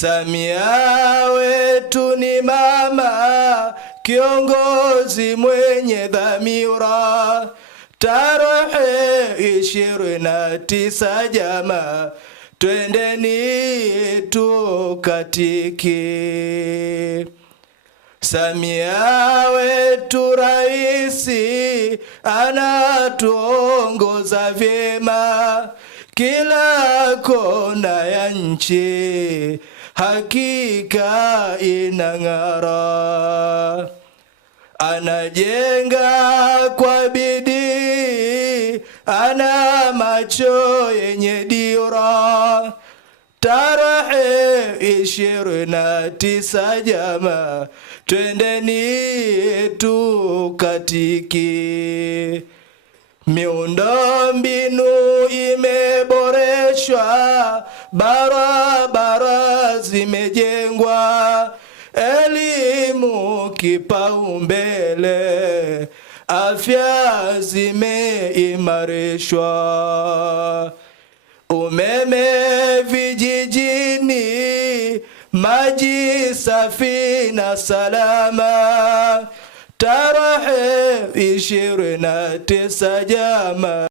Samia wetu ni mama, kiongozi mwenye dhamira. Tarehe 29 Jamaa, twendeni tukatiki. Samia wetu raisi, anatuongoza vyema kila kona ya nchi, hakika inang'ara. Anajenga kwa bidii, ana macho yenye dira. Tarehe 29 Jamaa, twendeni tukatiki. Miundombinu imeboreshwa, barabara zimejengwa, elimu kipaumbele, afya zimeimarishwa. Umeme vijijini, maji safi na salama. Tarehe 29 Jamaa.